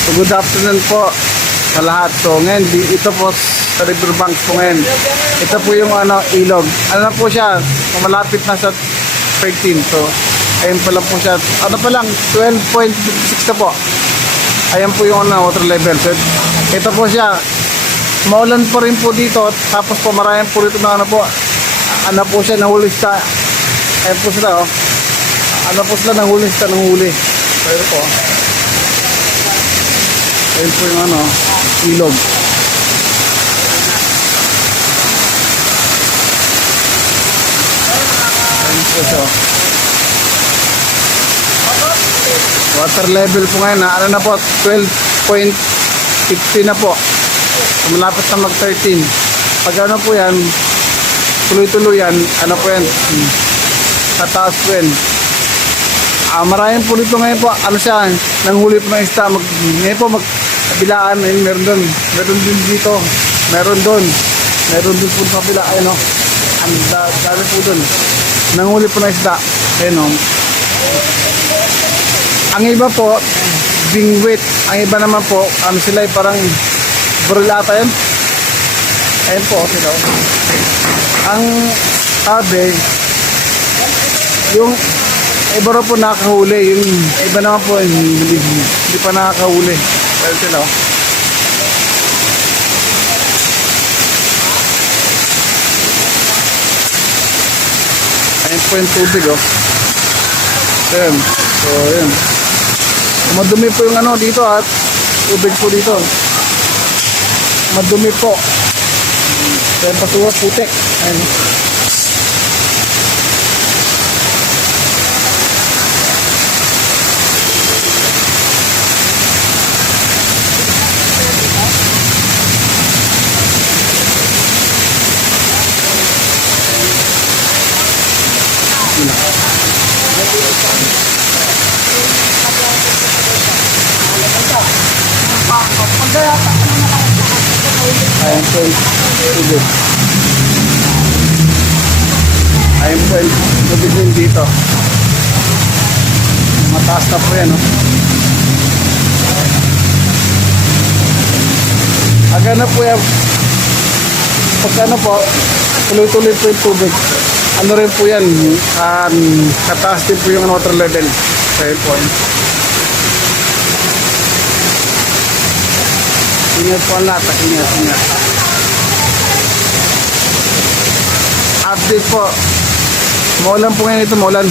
So, good afternoon po sa lahat. So ngayon, ito po sa riverbank po ngayon. Ito po yung ilog. Ano na po siya, malapit na sa 13. So, ayun pa lang po siya. Ano pa lang, 12.6 na po. Ayan po yung water level. So, ito po siya. Maulan po rin po dito. Tapos po maraming po rito na ano po siya, nahuli sa. Ayan po sila, oh. Ano po sila, nahuli sa, nahuli. So, ito po. Ayan po yung ilog. Ayan po siya. Water level po ngayon, ano na po, 12.50 na po. Malapit na mag 13. Pag ano po yan, tuloy-tuloy yan, ano po yan, tataas po yan. Maraming po dito ngayon po, ano siya, nanghuli po ng isda. Ngayon po, magkabilaan, meron doon. Meron din dito, meron doon. Meron doon po sa kabila, ayun o. Ang dami po doon. Nanghuli po ng isda. Ayun o. Ang iba po, bingwit. Ang iba naman po, ano sila, parang burlata yun. Ayun po, sila. Ang sabi, yung iba rin po nakakahuli, yung iba naman po hindi pa nakakahuli. Ayun sila. Ayun po yung tubig, oh. Ayun. So, ayun. Madumi po yung dito at tubig po dito. Madumi po. Ayun, pasuwa, putek. Ayun. Ayan po yung tubig. Ayan po yung tubig din dito. Mataas na po yan, oh. Aga na po yan. Pag ano po, tuloy-tuloy po yung tubig. Ano rin po yan, kataas din po yung water level. Ayan po yan. Ingat po ang lahat, ingat. Update po. Maulan po ngayon ito, maulan.